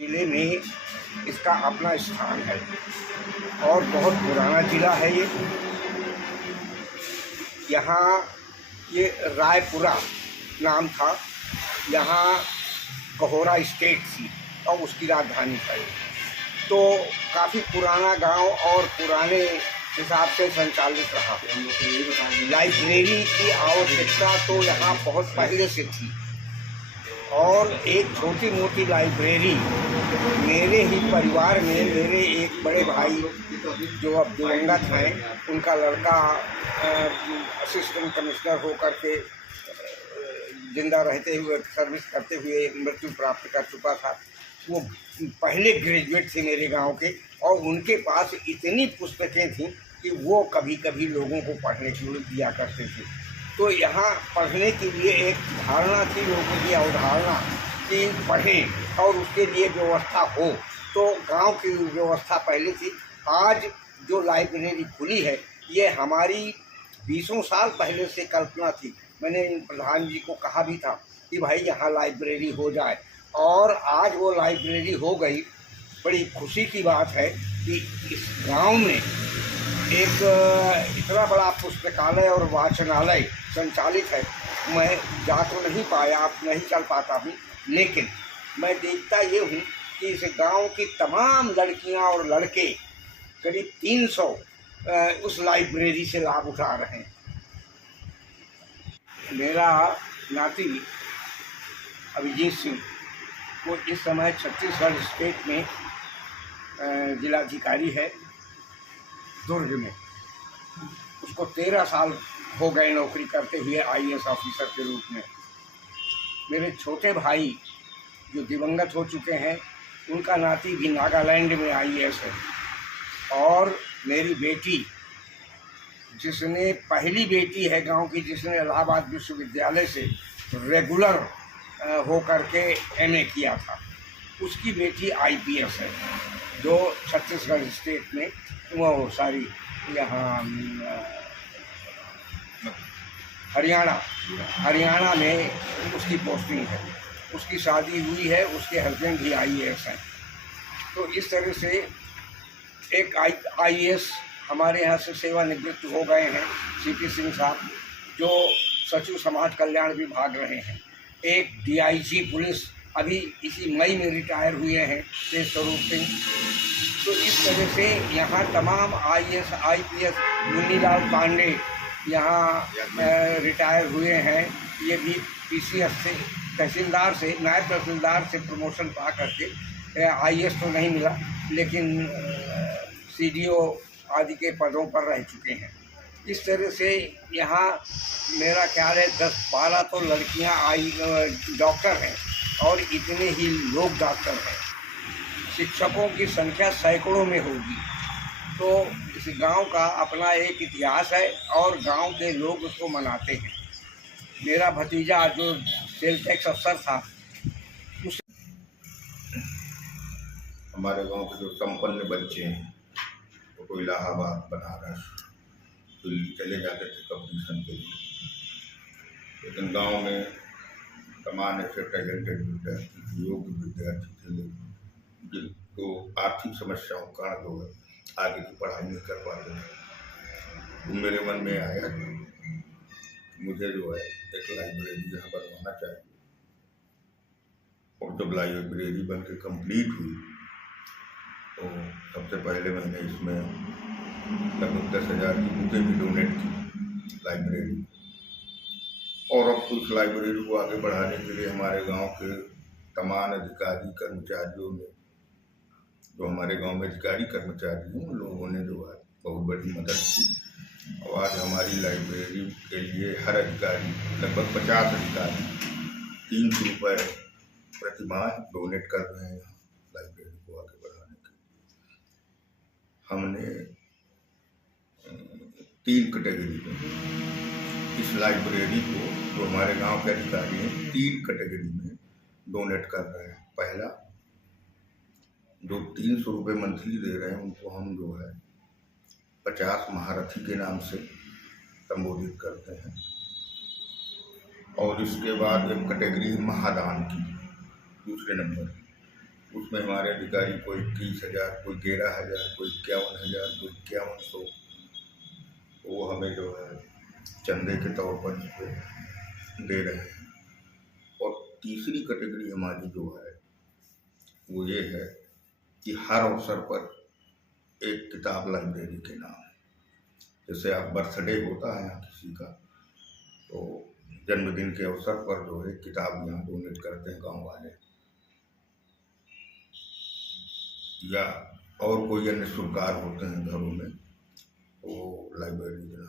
जिले में इसका अपना स्थान है और बहुत पुराना जिला है ये। यहाँ ये रायपुरा नाम था, यहाँ कहोरा स्टेट थी और उसकी राजधानी था। तो काफ़ी पुराना गांव और पुराने हिसाब से संचालित रहा। लाइब्रेरी की आवश्यकता तो यहाँ बहुत पहले से थी और एक छोटी मोटी लाइब्रेरी मेरे ही परिवार में मेरे एक बड़े भाई जो अब दिवंगत हैं, उनका लड़का असिस्टेंट कमिश्नर होकर के जिंदा रहते हुए सर्विस करते हुए मृत्यु प्राप्त कर चुका था। वो पहले ग्रेजुएट थे मेरे गांव के और उनके पास इतनी पुस्तकें थीं कि वो कभी कभी लोगों को पढ़ने के लिए दिया करते थे। तो यहाँ पढ़ने के लिए एक धारणा थी लोगों की, अवधारणा कि पढ़ें और उसके लिए व्यवस्था हो। तो गांव की व्यवस्था पहले थी। आज जो लाइब्रेरी खुली है ये हमारी 20 साल पहले से कल्पना थी। मैंने प्रधान जी को कहा भी था कि भाई यहाँ लाइब्रेरी हो जाए और आज वो लाइब्रेरी हो गई। बड़ी खुशी की बात है कि इस गांव में एक इतना बड़ा पुस्तकालय और वाचनालय संचालित है। मैं जा तो नहीं पाया, अब नहीं चल पाता हूँ, लेकिन मैं देखता ये हूँ कि इस गांव की तमाम लड़कियां और लड़के करीब 300 उस लाइब्रेरी से लाभ उठा रहे हैं। मेरा नाती अभिजीत सिंह वो इस समय छत्तीसगढ़ स्टेट में जिलाधिकारी है दुर्ग में। उसको 13 साल हो गए नौकरी करते हुए आईएएस ऑफिसर के रूप में। मेरे छोटे भाई जो दिवंगत हो चुके हैं उनका नाती भी नागालैंड में आईएएस है। और मेरी बेटी जिसने पहली बेटी है गांव की जिसने इलाहाबाद विश्वविद्यालय से रेगुलर होकर के एमए किया था, उसकी बेटी आईपीएस है जो छत्तीसगढ़ स्टेट में वो सारी यहाँ हरियाणा में उसकी पोस्टिंग है। उसकी शादी हुई है, उसके हस्बैंड भी आईएएस हैं। तो इस तरह से एक आईएएस हमारे यहाँ से सेवानिवृत्त हो गए हैं सीपी सिंह साहब, जो सचिव समाज कल्याण विभाग रहे हैं। एक डीआईजी पुलिस अभी इसी मई में रिटायर हुए हैं तेज स्वरूप सिंह। तो इस तरह से यहाँ तमाम आईएएस आईपीएस, मुन्नीलाल पांडे यहाँ रिटायर हुए हैं। ये भी पीसीएस से तहसीलदार से नायब तहसीलदार से प्रमोशन पा करके आईएएस तो नहीं मिला लेकिन सीडीओ आदि के पदों पर रह चुके हैं। इस तरह से यहाँ मेरा ख्याल है 10-12 तो लड़कियाँ डॉक्टर हैं और इतने ही लोग डॉक्टर हैं। शिक्षकों की संख्या सैकड़ों में होगी। तो इस गांव का अपना एक इतिहास है और गांव के लोग उसको मनाते हैं। मेरा भतीजा जो सेल टैक्स अफसर था उस हमारे गांव के जो संपन्न बच्चे हैं वो तो इलाहाबाद, बनारस, दिल्ली चले जाते थे कंपटीशन के लिए। लेकिन गांव में तमाम ऐसे टैलेंटेड विद्यार्थी थे, योग्य विद्यार्थी थे, जिनको आर्थिक समस्याओं का जो है आगे की पढ़ाई नहीं कर पाते थे। तो मेरे मन में आया कि मुझे जो है एक लाइब्रेरी यहाँ बनवाना चाहिए। और जब लाइब्रेरी बन के कम्प्लीट हुई तो सबसे पहले मैंने इसमें लगभग 10,000 की बुकें भी डोनेट की लाइब्रेरी। और अब तो उस लाइब्रेरी को आगे बढ़ाने के लिए हमारे गांव के तमाम अधिकारी कर्मचारियों ने, जो हमारे गांव में अधिकारी कर्मचारी हैं, उन लोगों ने जो है बहुत बड़ी मदद की। और आज हमारी लाइब्रेरी के लिए हर अधिकारी, लगभग 50 अधिकारी 300 रुपये प्रतिमाह डोनेट कर रहे हैं लाइब्रेरी को आगे बढ़ाने के। हमने 3 कैटेगरी में इस लाइब्रेरी को, जो हमारे गांव के अधिकारी हैं, 3 कैटेगरी में डोनेट कर रहे हैं। पहला, जो 300 रुपये मंथली दे रहे हैं उनको हम जो है 50 महारथी के नाम से संबोधित करते हैं। और इसके बाद एक कैटेगरी महादान की, दूसरे नंबर उसमें हमारे अधिकारी कोई 21,000, कोई 11,000, कोई 51,000, कोई 5100, वो हमें जो है चंदे के तौर पर इस पे दे रहे हैं। और तीसरी कैटेगरी हमारी जो है वो ये है कि हर अवसर पर एक किताब लाइब्रेरी के नाम, जैसे आप बर्थडे होता है यहाँ किसी का, तो जन्मदिन के अवसर पर जो है किताब यहाँ डोनेट करते हैं गांव वाले, या और कोई अन्य शुभ कार्य होते हैं घरों में, वो लाइब्रेरी के